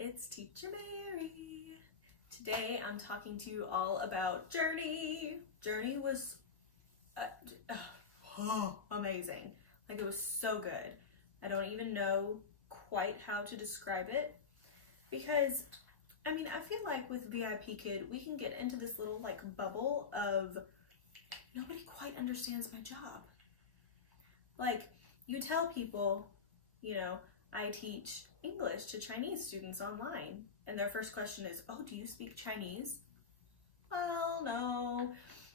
it's Teacher Mary. Today I'm talking to you all about Journey. Journey was amazing. Like, it was so good. I don't even know quite how to describe it because, I mean, I feel like with VIPKid we can get into this little like bubble of nobody quite understands my job. Like, you tell people, you know, I teach English to Chinese students online, and their first question is, oh, do you speak Chinese? Well, no.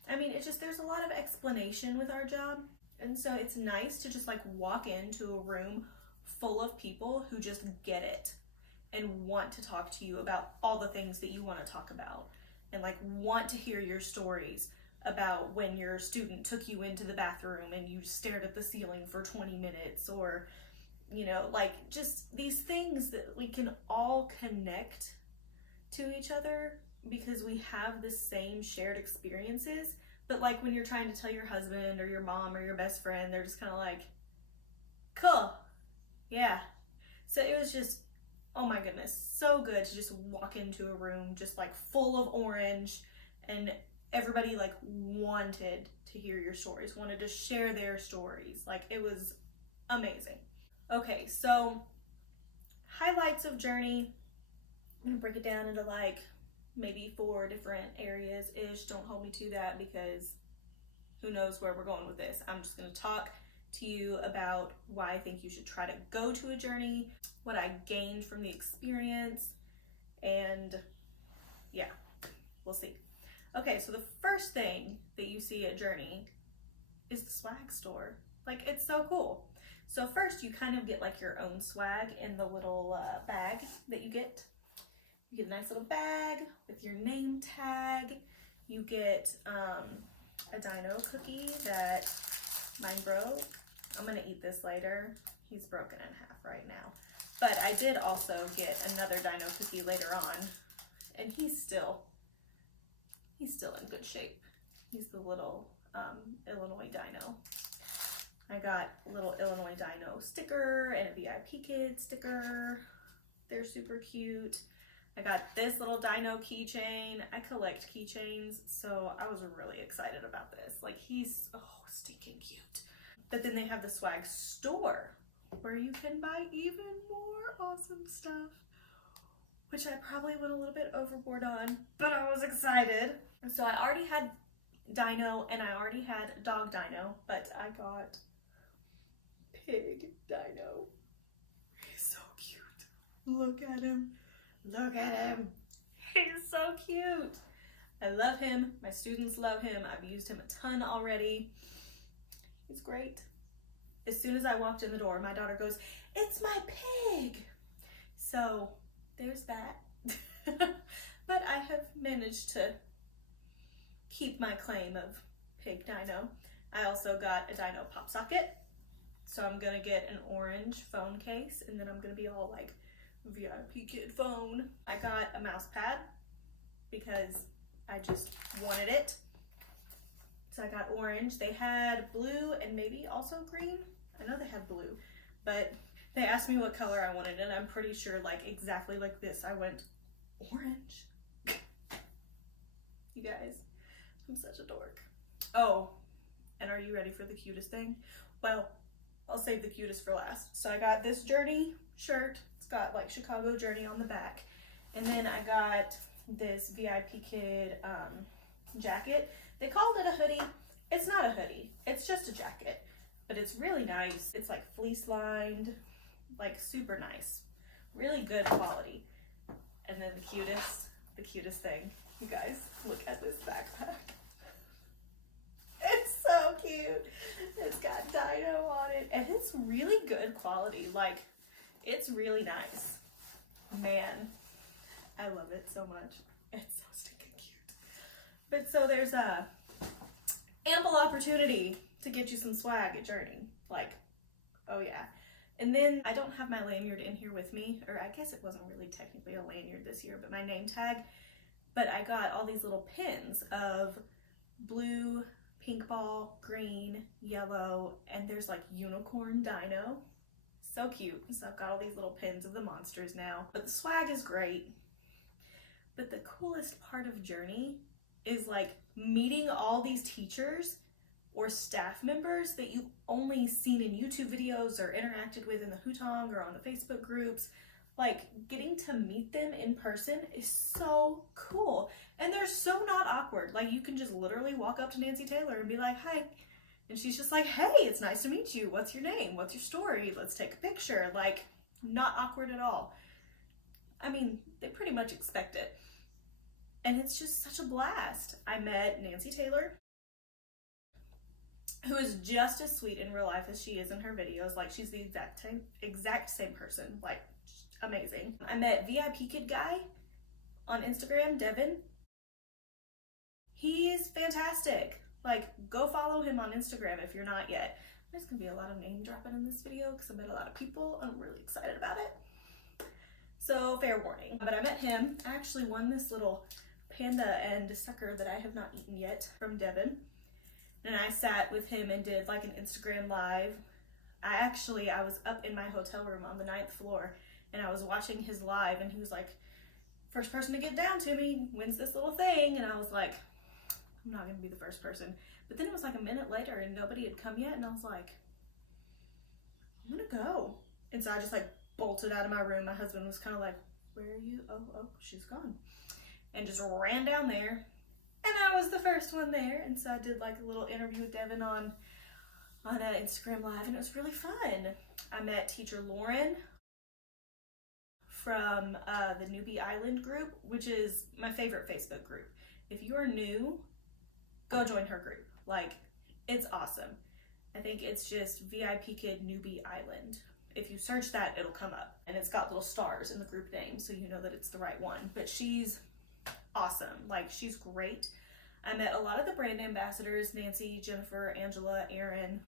I mean, it's just, there's a lot of explanation with our job, and so it's nice to just like walk into a room full of people who just get it and want to talk to you about all the things that you want to talk about, and like want to hear your stories about when your student took you into the bathroom and you stared at the ceiling for 20 minutes, or you know, like just these things that we can all connect to each other because we have the same shared experiences. But like when you're trying to tell your husband or your mom or your best friend, they're just kind of like, cool, yeah. So it was just, oh my goodness, so good to just walk into a room just like full of orange, and everybody like wanted to hear your stories, wanted to share their stories. Like, it was amazing. Okay, so highlights of Journey. I'm gonna break it down into like maybe 4 different areas-ish. Don't hold me to that because who knows where we're going with this. I'm just gonna talk to you about why I think you should try to go to a Journey, what I gained from the experience, and yeah, we'll see. Okay, so the first thing that you see at Journey is the swag store. Like, it's so cool. So first you kind of get like your own swag in the little bag that you get. You get a nice little bag with your name tag. You get a dino cookie that mine broke. I'm gonna eat this later. He's broken in half right now. But I did also get another dino cookie later on, and he's still in good shape. He's the little Illinois dino. I got a little Illinois dino sticker and a VIPKid sticker. They're super cute. I got this little dino keychain. I collect keychains, so I was really excited about this. Like, he's stinking cute. But then they have the swag store where you can buy even more awesome stuff, which I probably went a little bit overboard on, but I was excited. So I already had dino and I already had dog dino, but I got pig dino. He's so cute. Look at him. Look at him. He's so cute. I love him. My students love him. I've used him a ton already. He's great. As soon as I walked in the door, my daughter goes, "It's my pig." So there's that. But I have managed to keep my claim of pig dino. I also got a dino pop socket. So I'm gonna get an orange phone case, and then I'm gonna be all like VIPKid phone. I got a mouse pad because I just wanted it. So I got orange. They had blue and maybe also green. I know they had blue, but they asked me what color I wanted, and I'm pretty sure like exactly like this. I went orange. You guys, I'm such a dork. Oh, and are you ready for the cutest thing? Well, I'll save the cutest for last. So I got this Journey shirt. It's got like Chicago Journey on the back. And then I got this VIPKid jacket. They called it a hoodie. It's not a hoodie. It's just a jacket. But it's really nice. It's like fleece lined, like super nice. Really good quality. And then the cutest thing. You guys, look at this backpack. It's so cute. It's got dino on it, and it's really good quality. Like, it's really nice. Man, I love it so much. It's so stinking cute. But so there's a ample opportunity to get you some swag at Journey. Like, oh yeah. And then I don't have my lanyard in here with me, or I guess it wasn't really technically a lanyard this year, but my name tag. But I got all these little pins of blue, pink ball, green, yellow, and there's like unicorn dino. So cute. So I've got all these little pins of the monsters now. But the swag is great. But the coolest part of Journey is like meeting all these teachers or staff members that you've only seen in YouTube videos or interacted with in the Hutong or on the Facebook groups. Like, getting to meet them in person is so cool. And they're so not awkward. Like, you can just literally walk up to Nancy Taylor and be like, hi. And she's just like, hey, it's nice to meet you. What's your name? What's your story? Let's take a picture. Like, not awkward at all. I mean, they pretty much expect it. And it's just such a blast. I met Nancy Taylor, who is just as sweet in real life as she is in her videos. Like, she's the exact same person. Like, amazing. I met VIPKid guy on Instagram, Devin. He is fantastic. Like, go follow him on Instagram if you're not yet. There's gonna be a lot of name dropping in this video because I met a lot of people. I'm really excited about it. So, fair warning. But I met him. I actually won this little panda and sucker that I have not eaten yet from Devin. And I sat with him and did like an Instagram live. I was up in my hotel room on the 9th floor and I was watching his live and he was like, first person to get down to me wins this little thing. And I was like, I'm not gonna be the first person. But then it was like a minute later and nobody had come yet and I was like, I'm gonna go. And so I just like bolted out of my room. My husband was kind of like, where are you? Oh, she's gone. And just ran down there. And I was the first one there. And so I did like a little interview with Devin on an Instagram live and it was really fun. I met teacher Lauren from the Newbie Island group, which is my favorite Facebook group. If you are new, go join her group. Like, it's awesome. I think it's just VIPKid Newbie Island. If you search that, it'll come up. And it's got little stars in the group name, so you know that it's the right one. But she's awesome. Like, she's great. I met a lot of the brand ambassadors, Nancy, Jennifer, Angela, Erin.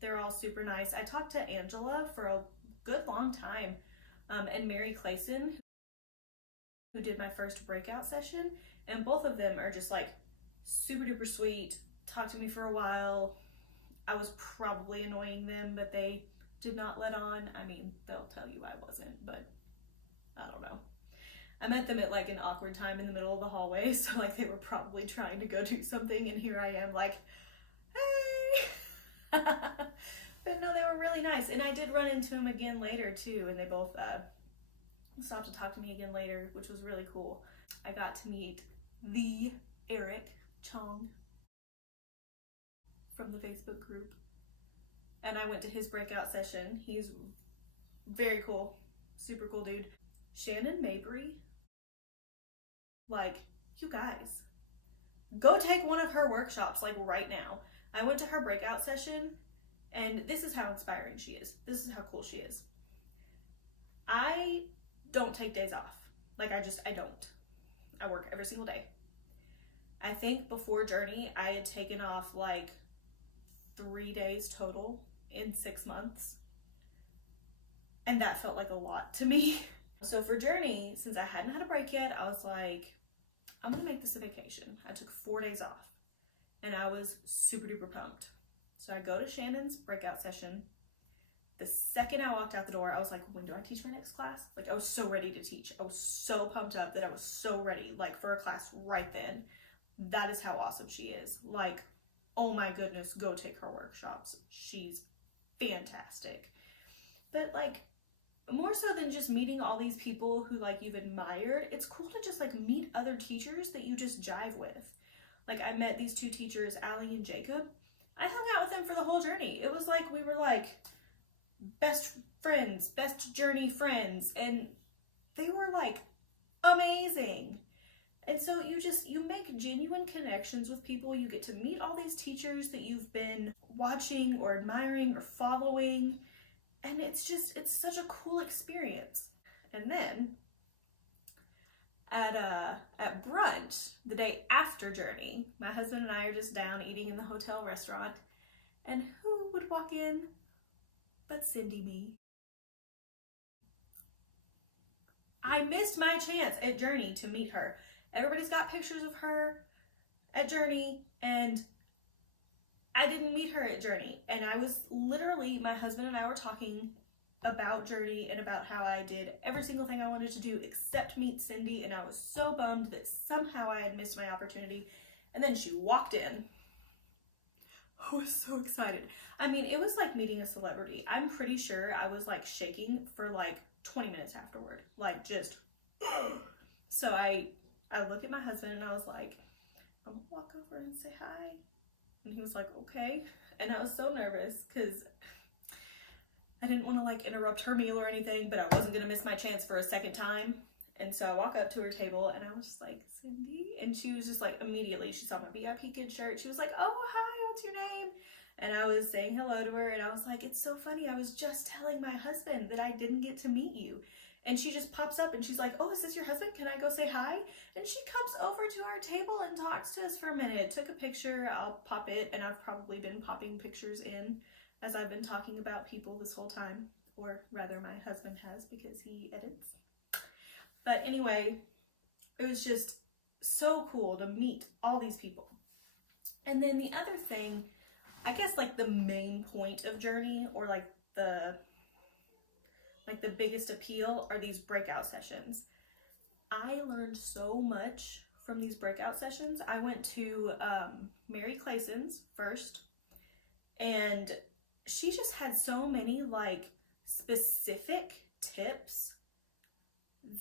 They're all super nice. I talked to Angela for a good long time, and Mary Clayson, who did my first breakout session, and both of them are just like super duper sweet, talked to me for a while. I was probably annoying them, but they did not let on. I mean, they'll tell you I wasn't, but I don't know. I met them at like an awkward time in the middle of the hallway, so like they were probably trying to go do something, and here I am like, hey! But no, they were really nice, and I did run into them again later too, and they both stopped to talk to me again later, which was really cool. I got to meet the Eric Chong from the Facebook group, and I went to his breakout session. He's very cool, super cool dude. Shannon Mabry, like, you guys, go take one of her workshops, like, right now. I went to her breakout session, and this is how inspiring she is. This is how cool she is. I don't take days off. Like, I don't. I work every single day. I think before Journey, I had taken off, like, 3 days total in 6 months. And that felt like a lot to me. So for Journey, since I hadn't had a break yet, I was like, I'm gonna make this a vacation. I took 4 days off and I was super duper pumped. So I go to Shannon's breakout session. The second I walked out the door, I was like, when do I teach my next class? Like, I was so ready to teach. I was so pumped up that I was so ready, like, for a class right then. That is how awesome she is. Like, oh my goodness, go take her workshops. She's fantastic. But like, more so than just meeting all these people who like you've admired, it's cool to just like meet other teachers that you just jive with. Like, I met these 2 teachers, Allie and Jacob. I hung out with them for the whole journey. It was like we were like best friends, best journey friends, and they were like amazing. And so you make genuine connections with people. You get to meet all these teachers that you've been watching or admiring or following. And it's such a cool experience. And then at brunch, the day after Journey, my husband and I are just down eating in the hotel restaurant. And who would walk in but Cindy Me? I missed my chance at Journey to meet her. Everybody's got pictures of her at Journey, and I didn't meet her at Journey, and I was literally, my husband and I were talking about Journey and about how I did every single thing I wanted to do except meet Cindy, and I was so bummed that somehow I had missed my opportunity. And then she walked in. I was so excited. I mean, it was like meeting a celebrity. I'm pretty sure I was like shaking for like 20 minutes afterward, like just. So I look at my husband and I was like, I'm gonna walk over and say hi. And he was like, okay. And I was so nervous because I didn't want to like interrupt her meal or anything, but I wasn't gonna miss my chance for a second time. And so I walk up to her table and I was just like, Cindy? And she was just like, immediately, she saw my VIPKid shirt. She was like, oh, hi, what's your name? And I was saying hello to her and I was like, it's so funny. I was just telling my husband that I didn't get to meet you. And she just pops up and she's like, oh, is this your husband? Can I go say hi? And she comes over to our table and talks to us for a minute. Took a picture. I'll pop it. And I've probably been popping pictures in as I've been talking about people this whole time. Or rather, my husband has because he edits. But anyway, it was just so cool to meet all these people. And then the other thing, I guess like the main point of Journey, or like the biggest appeal, are these breakout sessions. I learned so much from these breakout sessions. I went to Mary Clayson's first, and she just had so many like specific tips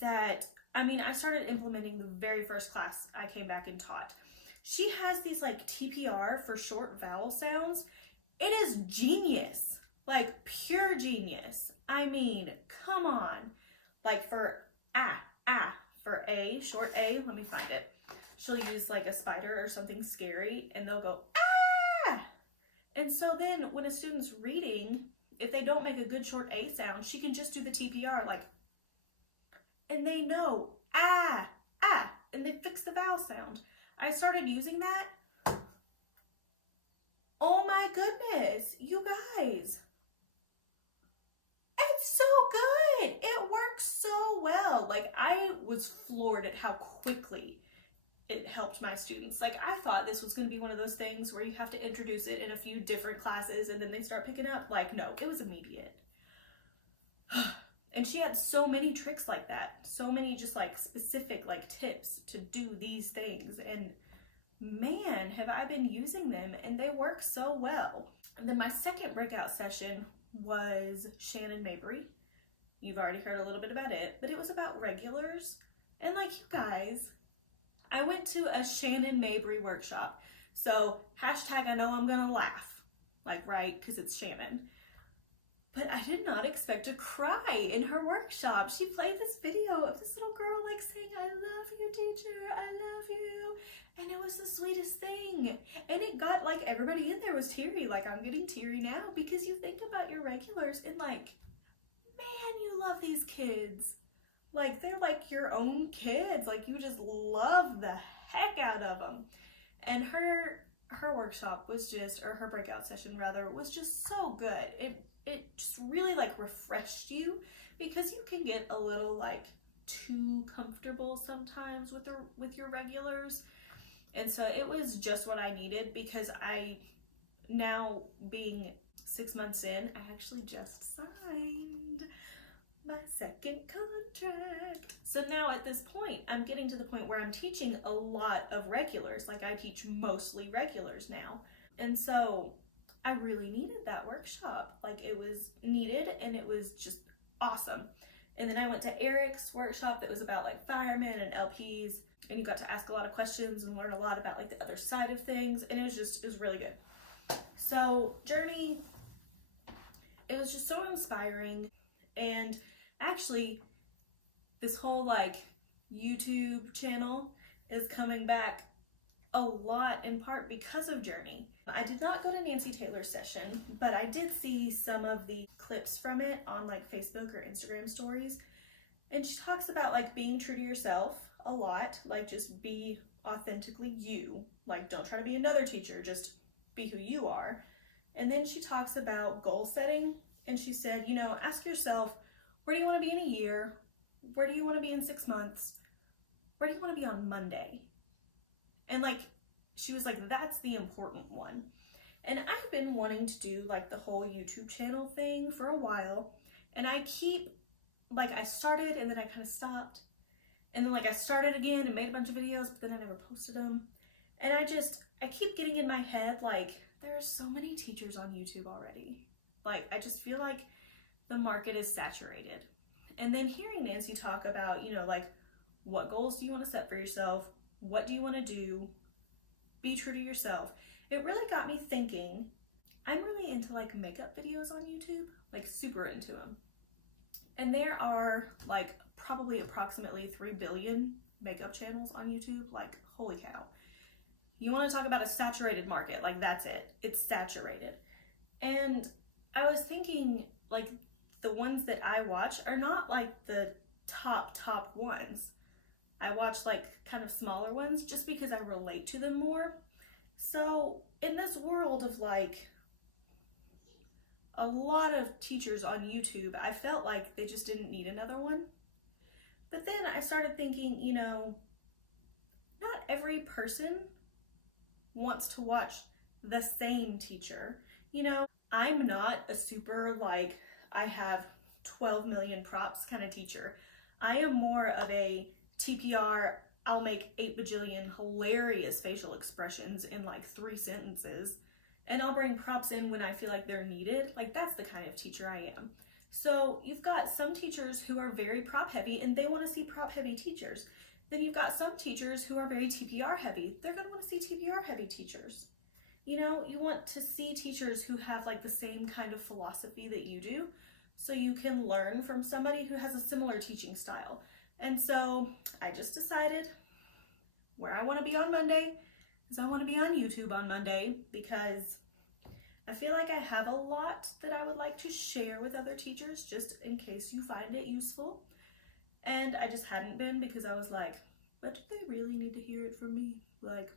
that, I mean, I started implementing the very first class I came back and taught. She has these like TPR for short vowel sounds. It is genius, like pure genius. I mean, come on. Like for for A, short A, let me find it. She'll use like a spider or something scary and they'll go, ah! And so then when a student's reading, if they don't make a good short A sound, she can just do the TPR like, and they know, and they fix the vowel sound. I started using that. Oh my goodness, you guys. It's so good. It works so well. Like, I was floored at how quickly it helped my students. Like, I thought this was going to be one of those things where you have to introduce it in a few different classes and then they start picking up. Like, no, it was immediate. And she had so many tricks like that. So many just like specific like tips to do these things. And man, have I been using them, and they work so well. And then my second breakout session was Shannon Mabry. You've already heard a little bit about it, but it was about regulars. And like, you guys, I went to a Shannon Mabry workshop. So hashtag I know I'm gonna laugh, like, right, because it's Shannon. But I did not expect to cry in her workshop. She played this video of this little girl like saying, I love you, teacher, I love you. And it was the sweetest thing. And it got like, everybody in there was teary. Like, I'm getting teary now because you think about your regulars and like, man, you love these kids. Like, they're like your own kids. Like, you just love the heck out of them. And her workshop was just, or her breakout session rather, was just so good. It just really like refreshed you, because you can get a little like too comfortable sometimes with your regulars. And so it was just what I needed, because I, now being 6 months in, I actually just signed my second contract. So now at this point, I'm getting to the point where I'm teaching a lot of regulars. Like, I teach mostly regulars now. And so I really needed that workshop. Like, it was needed and it was just awesome. And then I went to Eric's workshop that was about like firemen and LPs, and you got to ask a lot of questions and learn a lot about like the other side of things, and it was really good. So Journey, it was just so inspiring. And actually this whole like YouTube channel is coming back a lot in part because of Journey. I did not go to Nancy Taylor's session, but I did see some of the clips from it on like Facebook or Instagram stories. And she talks about like being true to yourself a lot, like just be authentically you. Like, don't try to be another teacher, just be who you are. And then she talks about goal setting, and she said, you know, ask yourself, where do you want to be in a year? Where do you want to be in 6 months? Where do you want to be on Monday? And like, she was like, that's the important one. And I've been wanting to do like the whole YouTube channel thing for a while. And I keep, like, I started and then I kind of stopped. And then like I started again and made a bunch of videos, but then I never posted them. And I keep getting in my head, like, there are so many teachers on YouTube already. Like, I just feel like the market is saturated. And then hearing Nancy talk about, you know, like, what goals do you want to set for yourself? What do you want to do? Be true to yourself. It really got me thinking. I'm really into like makeup videos on YouTube, like super into them. And there are like probably approximately 3 billion makeup channels on YouTube. Like, holy cow. You want to talk about a saturated market, like that's it. It's saturated. And I was thinking, like, the ones that I watch are not like the top ones. I watch like kind of smaller ones just because I relate to them more. So in this world of like a lot of teachers on YouTube, I felt like they just didn't need another one. But then I started thinking, you know, not every person wants to watch the same teacher. You know, I'm not a super like, I have 12 million props kind of teacher. I am more of a TPR, I'll make 8 bajillion hilarious facial expressions in like 3 sentences, and I'll bring props in when I feel like they're needed. Like, that's the kind of teacher I am. So you've got some teachers who are very prop heavy and they want to see prop heavy teachers. Then you've got some teachers who are very TPR heavy. They're going to want to see TPR heavy teachers. You know, you want to see teachers who have like the same kind of philosophy that you do, so you can learn from somebody who has a similar teaching style. And so I just decided where I want to be on Monday is I want to be on YouTube on Monday, because I feel like I have a lot that I would like to share with other teachers just in case you find it useful. And I just hadn't been, because I was like, but do they really need to hear it from me? Like,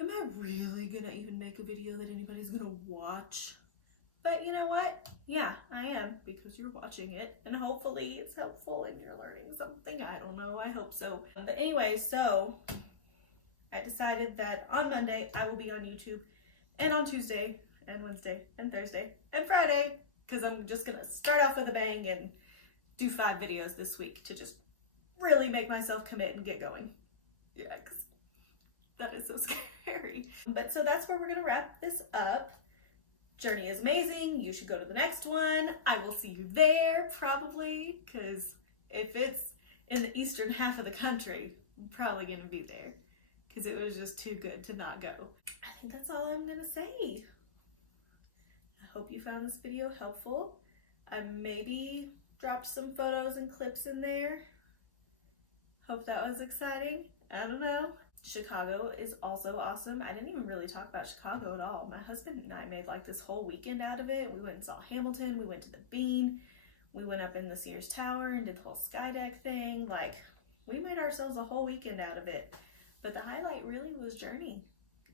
am I really gonna even make a video that anybody's gonna watch? But you know what? Yeah, I am, because you're watching it, and hopefully it's helpful and you're learning something. I don't know, I hope so. But anyway, so I decided that on Monday I will be on YouTube, and on Tuesday and Wednesday and Thursday and Friday, because I'm just gonna start off with a bang and do 5 videos this week to just really make myself commit and get going. Yeah, because that is so scary. But so that's where we're gonna wrap this up. Journey is amazing. You should go to the next one. I will see you there probably, because if it's in the eastern half of the country, I'm probably gonna be there, because it was just too good to not go. I think that's all I'm gonna say. I hope you found this video helpful. I maybe dropped some photos and clips in there. Hope that was exciting. I don't know. Chicago is also awesome. I didn't even really talk about Chicago at all. My husband and I made like this whole weekend out of it. We went and saw Hamilton. We went to the Bean. We went up in the Sears Tower and did the whole sky deck thing. Like, we made ourselves a whole weekend out of it. But the highlight really was Journey.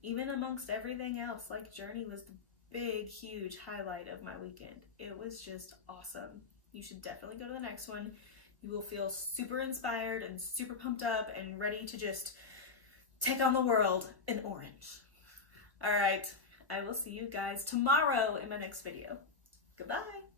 Even amongst everything else, like, Journey was the big, huge highlight of my weekend. It was just awesome. You should definitely go to the next one. You will feel super inspired and super pumped up and ready to just take on the world in orange. All right, I will see you guys tomorrow in my next video. Goodbye.